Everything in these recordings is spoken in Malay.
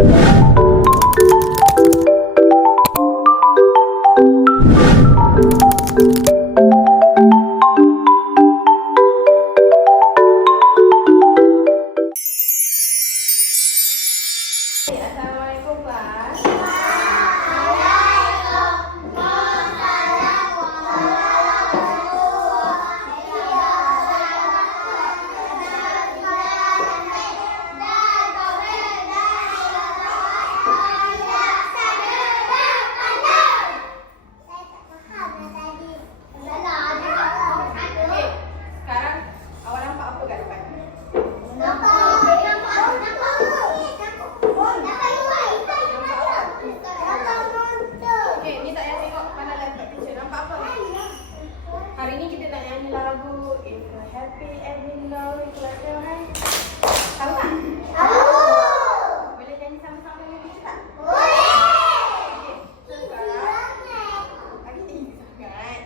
Assalamualaikum kelas. Hari ni kita nak nyanyi lagu If You're Happy and You Know It, clap your hands. Tahu tak? Tahu. Boleh nyanyi sama-sama dengan kita tak? Boleh.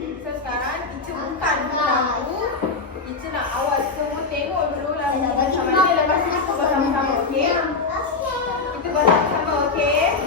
So sekarang teacher bukan lagu. Teacher nak awak semua tengok dulu lagu macam mana. Lepas tu kita buat sama-sama, okey? Kita buat sama-sama, okey?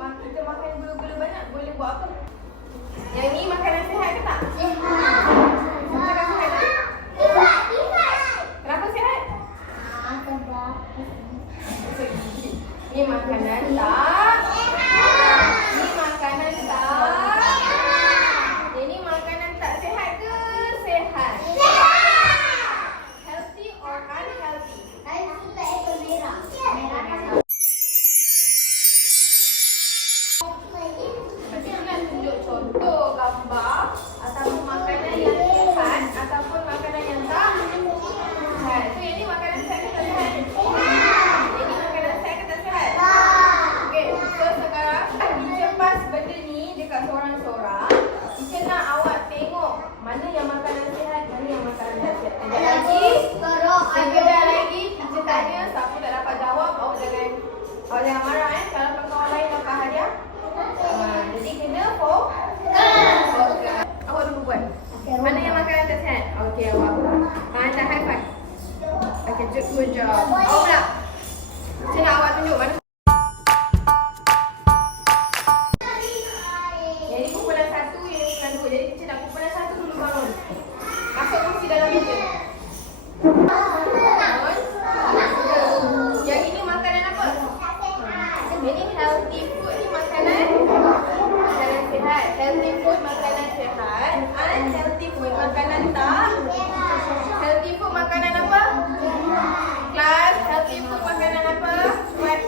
Kita makan gula-gula banyak boleh buat apa? Yang ni makanan sihat ke tak? Sihat. Cakap sihat tak? Sihat. Kenapa sihat? Sebab ni makanan tak sihat. Ni makanan tak sihat. Ini makanan tak sihat ke sihat? Sihat. Healthy or unhealthy? Saya suka ekor merah. Merah. Contoh gambar ataupun makanan yang sihat ataupun makanan yang tak sihat. So yang ni makanan sihat ke tak sihat? Ini makanan sihat ke tak sihat? Okey, so sekarang teacher pass benda ni dekat seorang-seorang. Teacher nak awak tengok mana yang makanan sihat, mana yang makanan tak sihat. Sekejap lagi teacher tanya, siapa tak dapat jawab, awak jangan marah kalau kawan lain dapat hadiah. Jadi kena fokus. Awak tunggu buat. Mana yang makanan tak sihat? Okey awak. Macam high five. Okey, good job. Awak pula. Saya nak awak tunjuk mana. Jadi kumpulan 1 yang kumpulan 2. Jadi kita nak kumpulan 1 dulu bangun. Masuk kursi dalam meja. Yang ini makanan apa? Ini healthy food ni makanan sihat. Healthy food makanan sihat. Unhealthy food makanan tak? Healthy food makanan apa? Kelas, healthy food makanan apa? Buat.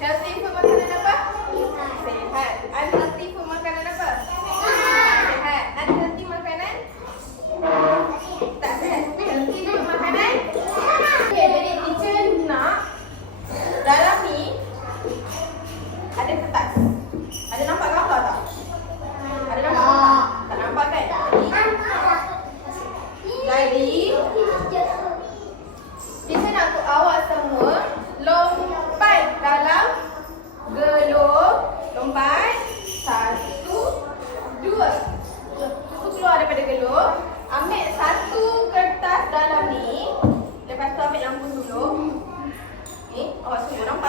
Healthy food makanan apa? Sehat. Unhealthy food makanan apa? Sehat. Unhealthy makanan? Tak sehat. Healthy food makanan? Okay, jadi teacher nak dalam ni ada kertas. Ada nampak gambar tak? Ada nampak gambar? Tak nampak kan? Jadi kita nak awak semua lompat dalam gelung. Lompat. 1, 2. Susu keluar daripada gelung. Ambil satu kertas dalam ni. Lepas tu ambil lampu sulung. Awak semua nampak?